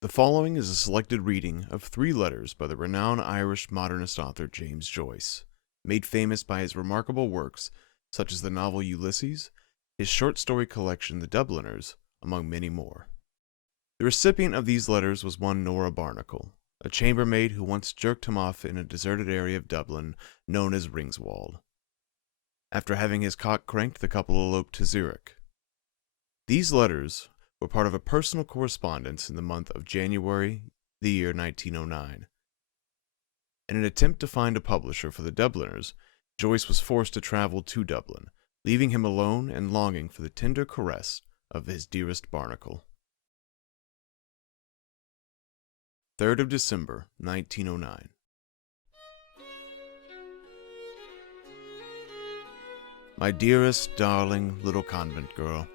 The following is a selected reading of 3 letters by the renowned Irish modernist author James Joyce, made famous by his remarkable works such as the novel Ulysses, his short story collection The Dubliners, among many more. The recipient of these letters was one Nora Barnacle, a chambermaid who once jerked him off in a deserted area of Dublin known as Ringswald. After having his cock cranked, the couple eloped to Zurich. These letters were part of a personal correspondence in the month of January, the year 1909. In an attempt to find a publisher for the Dubliners, Joyce was forced to travel to Dublin, leaving him alone and longing for the tender caress of his dearest Barnacle. 3rd of December, 1909. My dearest, darling little convent girl,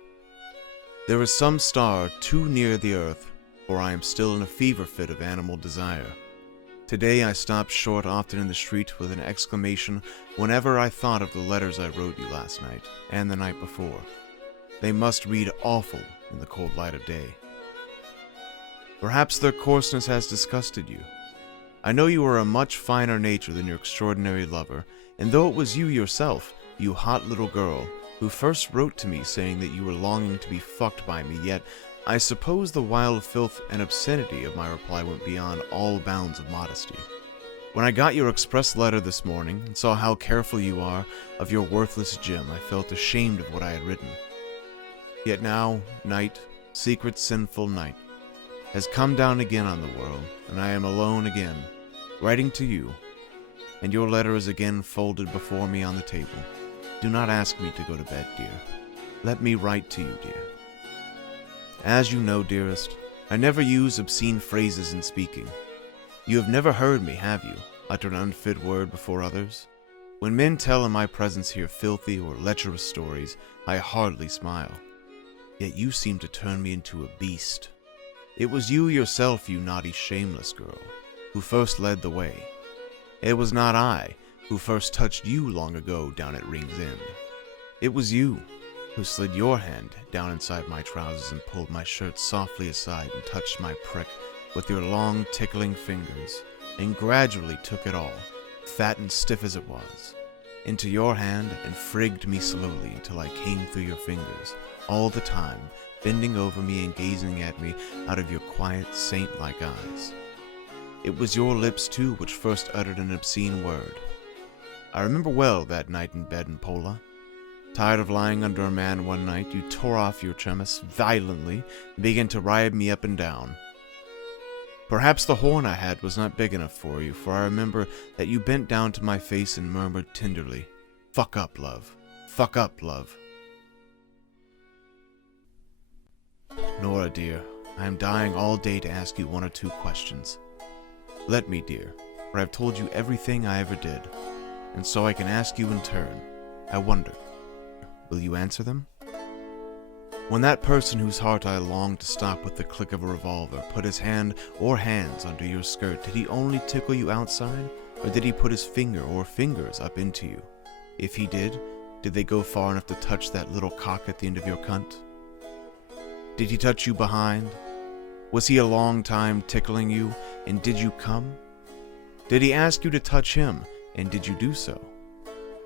there is some star too near the earth, for I am still in a fever fit of animal desire. Today I stopped short often in the street with an exclamation whenever I thought of the letters I wrote you last night, and the night before. They must read awful in the cold light of day. Perhaps their coarseness has disgusted you. I know you are a much finer nature than your extraordinary lover, and though it was you yourself, you hot little girl, who first wrote to me saying that you were longing to be fucked by me, yet I suppose the wild filth and obscenity of my reply went beyond all bounds of modesty. When I got your express letter this morning and saw how careful you are of your worthless Jim, I felt ashamed of what I had written. Yet now, night, secret sinful night, has come down again on the world, and I am alone again, writing to you, and your letter is again folded before me on the table. Do not ask me to go to bed, dear. Let me write to you, dear. As you know, dearest, I never use obscene phrases in speaking. You have never heard me, have you, utter an unfit word before others? When men tell in my presence here filthy or lecherous stories, I hardly smile. Yet you seem to turn me into a beast. It was you yourself, you naughty, shameless girl, who first led the way. It was not I who first touched you long ago down at Ring's End. It was you who slid your hand down inside my trousers and pulled my shirt softly aside and touched my prick with your long tickling fingers, and gradually took it all, fat and stiff as it was, into your hand and frigged me slowly until I came through your fingers, all the time bending over me and gazing at me out of your quiet, saint-like eyes. It was your lips, too, which first uttered an obscene word. I remember well that night in bed in Pola. Tired of lying under a man one night, you tore off your chemise violently and began to ride me up and down. Perhaps the horn I had was not big enough for you, for I remember that you bent down to my face and murmured tenderly, "Fuck up, love. Fuck up, love." Nora, dear, I am dying all day to ask you 1 or 2 questions. Let me, dear, for I have told you everything I ever did, and so I can ask you in turn. I wonder, will you answer them? When that person whose heart I longed to stop with the click of a revolver put his hand or hands under your skirt, did he only tickle you outside, or did he put his finger or fingers up into you? If he did they go far enough to touch that little cock at the end of your cunt? Did he touch you behind? Was he a long time tickling you, and did you come? Did he ask you to touch him, and did you do so?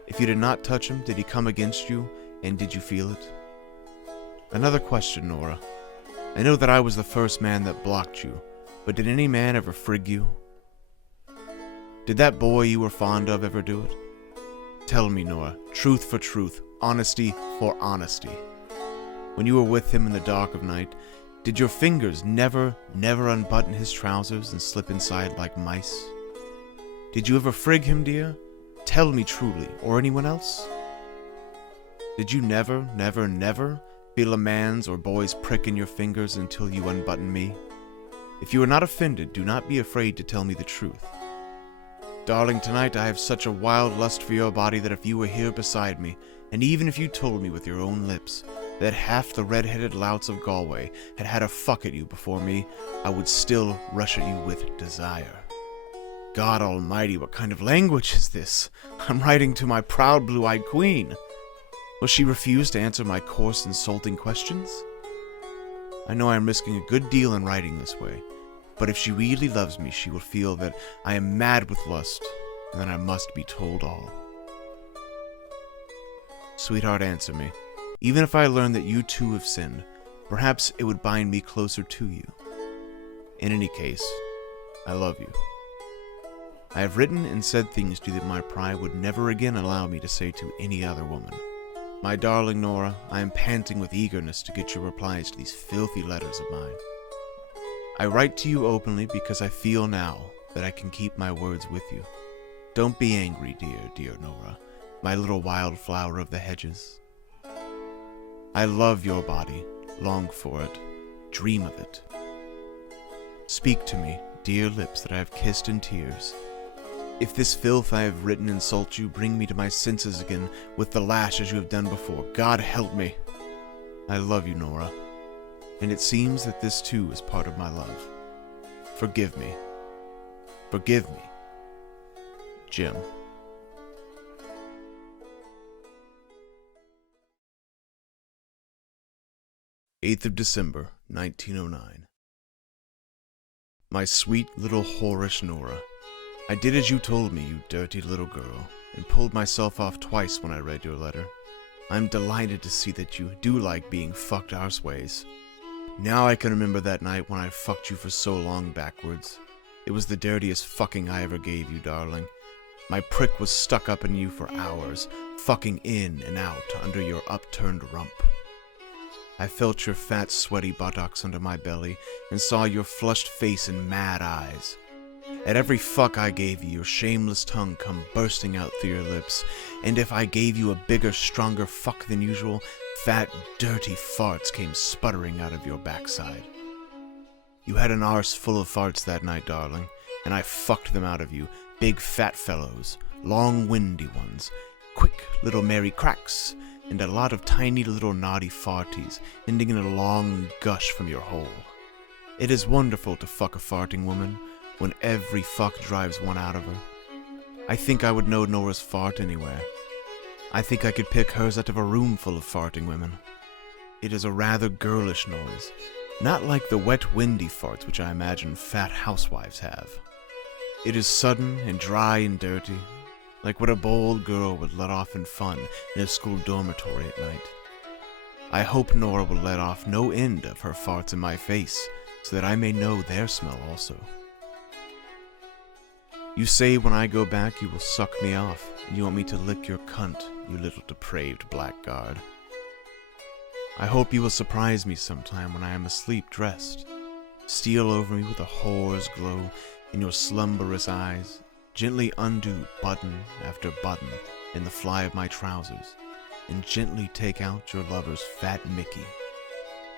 If you did not touch him, did he come against you, and did you feel it? Another question, Nora. I know that I was the first man that blocked you, but did any man ever frig you? Did that boy you were fond of ever do it? Tell me, Nora, truth for truth, honesty for honesty. When you were with him in the dark of night, did your fingers never unbutton his trousers and slip inside like mice? Did you ever frig him, dear? Tell me truly, or anyone else? Did you never feel a man's or boy's prick in your fingers until you unbuttoned me? If you are not offended, do not be afraid to tell me the truth. Darling, tonight I have such a wild lust for your body that if you were here beside me, and even if you told me with your own lips that half the red-headed louts of Galway had had a fuck at you before me, I would still rush at you with desire. God almighty, what kind of language is this? I'm writing to my proud blue-eyed queen. Will she refuse to answer my coarse, insulting questions? I know I am risking a good deal in writing this way, But if she really loves me, she will feel that I am mad with lust, and that I must be told all. Sweetheart, answer me. Even if I learn that you too have sinned, perhaps it would bind me closer to you. In any case, I love you. I have written and said things to you that my pride would never again allow me to say to any other woman. My darling Nora, I am panting with eagerness to get your replies to these filthy letters of mine. I write to you openly because I feel now that I can keep my words with you. Don't be angry, dear Nora, my little wildflower of the hedges. I love your body, long for it, dream of it. Speak to me, dear lips that I have kissed in tears. If this filth I have written insult you, bring me to my senses again with the lash as you have done before. God help me. I love you, Nora, and it seems that this too is part of my love. Forgive me. Forgive me. Jim. 8th of December, 1909. My sweet little whorish Nora, I did as you told me, you dirty little girl, and pulled myself off twice when I read your letter. I'm delighted to see that you do like being fucked arseways. Now I can remember that night when I fucked you for so long backwards. It was the dirtiest fucking I ever gave you, darling. My prick was stuck up in you for hours, fucking in and out under your upturned rump. I felt your fat, sweaty buttocks under my belly and saw your flushed face and mad eyes. At every fuck I gave you, your shameless tongue come bursting out through your lips, and if I gave you a bigger, stronger fuck than usual, fat, dirty farts came sputtering out of your backside. You had an arse full of farts that night, darling, and I fucked them out of you, big fat fellows, long windy ones, quick little merry cracks, and a lot of tiny little naughty farties, ending in a long gush from your hole. It is wonderful to fuck a farting woman, when every fuck drives one out of her. I think I would know Nora's fart anywhere. I think I could pick hers out of a room full of farting women. It is a rather girlish noise, not like the wet, windy farts which I imagine fat housewives have. It is sudden and dry and dirty, like what a bold girl would let off in fun in a school dormitory at night. I hope Nora will let off no end of her farts in my face, so that I may know their smell also. You say when I go back you will suck me off, and you want me to lick your cunt, you little depraved blackguard. I hope you will surprise me sometime when I am asleep dressed, steal over me with a whore's glow in your slumberous eyes, gently undo button after button in the fly of my trousers, and gently take out your lover's fat Mickey.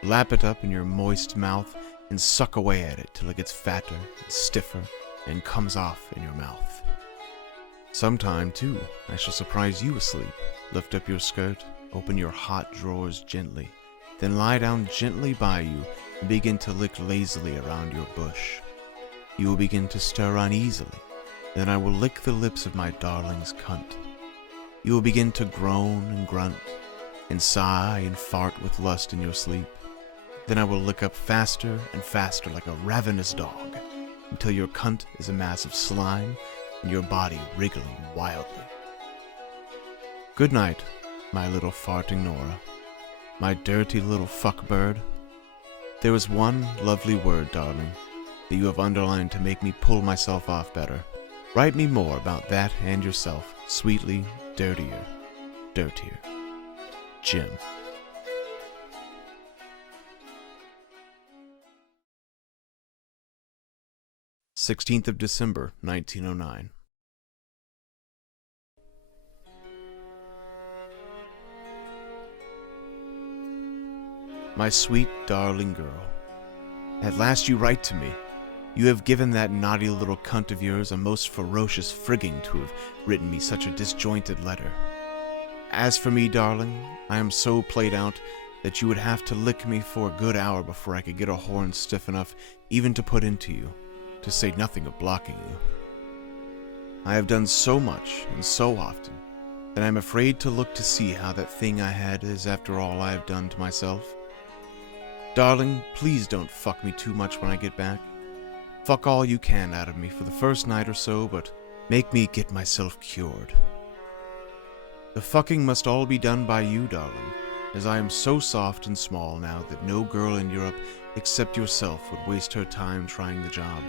Lap it up in your moist mouth and suck away at it till it gets fatter and stiffer and comes off in your mouth. Sometime, too, I shall surprise you asleep, lift up your skirt, open your hot drawers gently, then lie down gently by you and begin to lick lazily around your bush. You will begin to stir uneasily. Then I will lick the lips of my darling's cunt. You will begin to groan and grunt, and sigh and fart with lust in your sleep. Then I will lick up faster and faster like a ravenous dog, until your cunt is a mass of slime and your body wriggling wildly. Good night, my little farting Nora, my dirty little fuckbird. There is one lovely word, darling, that you have underlined to make me pull myself off better. Write me more about that and yourself, sweetly, dirtier. Jim. "16th of December, 1909. My sweet, darling girl, at last you write to me. You have given that naughty little cunt of yours a most ferocious frigging to have written me such a disjointed letter. As for me, darling, I am so played out that you would have to lick me for a good hour before I could get a horn stiff enough even to put into you, to say nothing of blocking you. I have done so much and so often that I am afraid to look to see how that thing I had is after all I have done to myself. Darling, please don't fuck me too much when I get back. Fuck all you can out of me for the first night or so, but make me get myself cured. The fucking must all be done by you, darling, as I am so soft and small now that no girl in Europe except yourself would waste her time trying the job.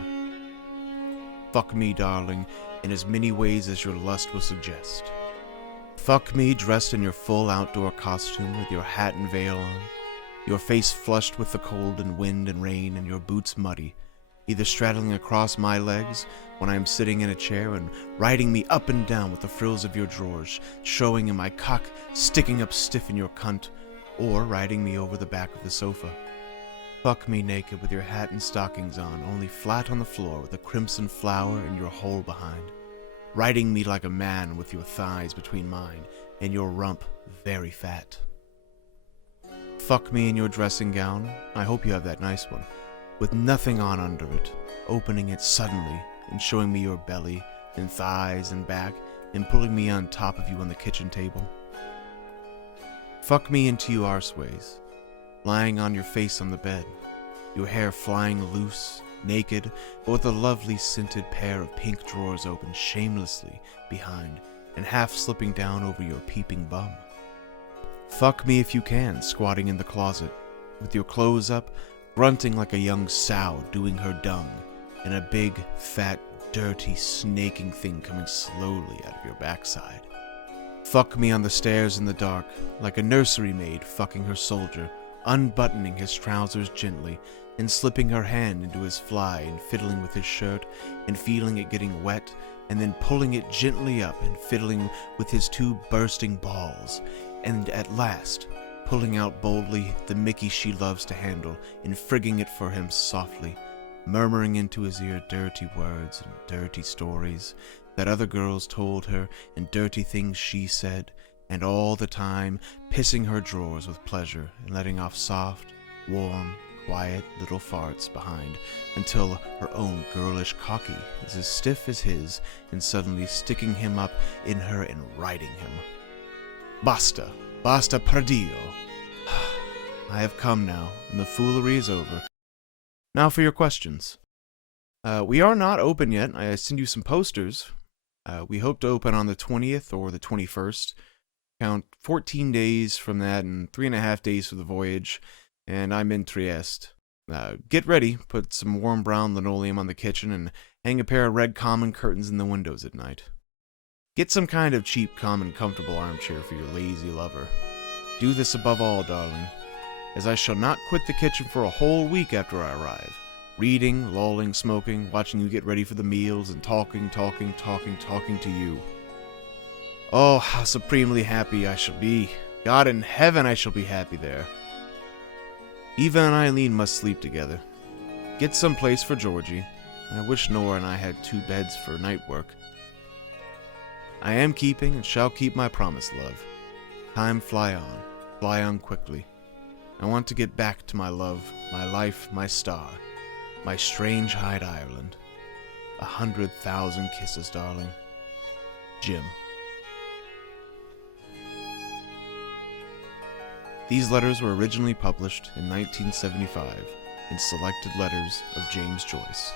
Fuck me, darling, in as many ways as your lust will suggest. Fuck me dressed in your full outdoor costume with your hat and veil on, your face flushed with the cold and wind and rain, and your boots muddy, either straddling across my legs when I am sitting in a chair and riding me up and down with the frills of your drawers showing in my cock sticking up stiff in your cunt, or riding me over the back of the sofa. Fuck me naked with your hat and stockings on, only flat on the floor with a crimson flower in your hole behind, riding me like a man with your thighs between mine and your rump very fat. Fuck me in your dressing gown, I hope you have that nice one, with nothing on under it, opening it suddenly and showing me your belly and thighs and back and pulling me on top of you on the kitchen table. Fuck me into you arseways, lying on your face on the bed, your hair flying loose, naked, but with a lovely scented pair of pink drawers open shamelessly behind and half slipping down over your peeping bum. Fuck me if you can, squatting in the closet, with your clothes up, grunting like a young sow doing her dung, and a big, fat, dirty, snaking thing coming slowly out of your backside. Fuck me on the stairs in the dark, like a nursery maid fucking her soldier, unbuttoning his trousers gently, and slipping her hand into his fly and fiddling with his shirt, and feeling it getting wet, and then pulling it gently up and fiddling with his two bursting balls, and at last pulling out boldly the Mickey she loves to handle and frigging it for him softly, murmuring into his ear dirty words and dirty stories that other girls told her and dirty things she said, and all the time pissing her drawers with pleasure and letting off soft, warm, quiet little farts behind until her own girlish cocky is as stiff as his, and suddenly sticking him up in her and riding him. Basta, basta per Dio. I have come now, and the foolery is over. Now for your questions. We are not open yet. I send you some posters. We hope to open on the 20th or the 21st. Count 14 days from that and 3.5 days for the voyage, and I'm in Trieste. Get ready, put some warm brown linoleum on the kitchen, and hang a pair of red common curtains in the windows at night. Get some kind of cheap, calm, and comfortable armchair for your lazy lover. Do this above all, darling, as I shall not quit the kitchen for a whole week after I arrive. Reading, lolling, smoking, watching you get ready for the meals, and talking to you. Oh, how supremely happy I shall be. God in heaven, I shall be happy there. Eva and Eileen must sleep together. Get some place for Georgie. I wish Nora and I had 2 beds for night work. I am keeping and shall keep my promise, love. Time fly on quickly. I want to get back to my love, my life, my star, my strange Hyde Ireland. 100,000 kisses, darling. Jim. These letters were originally published in 1975 in Selected Letters of James Joyce.